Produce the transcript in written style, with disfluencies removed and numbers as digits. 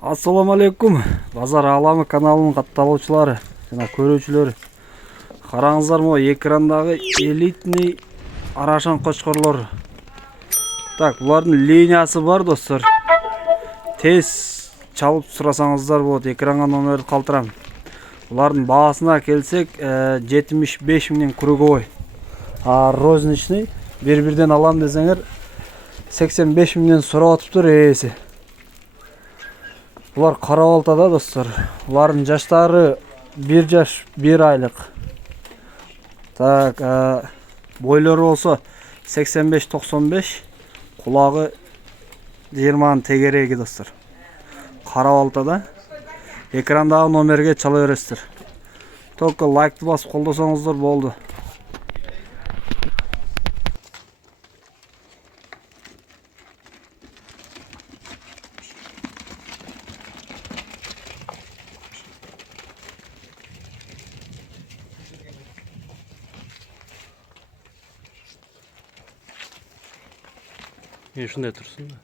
Assalamu алейкум. Базар Аламы каналының катталуучулары жана көрүүчүлөрү. Караңыздар, mo экрандагы элитный арашан кочкорлор. Так, булардын линиясы бар, достор. Тез чалып сурасаңыздар болот. Экранга номерди калтырам. Булардын баасына келсек, 75 миңден круговой. А розничный бир-бирден алам десеңер 85 миңден сурап атыптыр ээси. Булар кара балтада, достор. Булардын жаштары 1 жаш 1 айлык. Так, бойлору болсо 85-95, кулагы 20 тегереги, достор. Кара балтада. Экрандагы номерге чала бересиздер. Только лайкты басып колдосоңуздар болду. Шундай турсун да.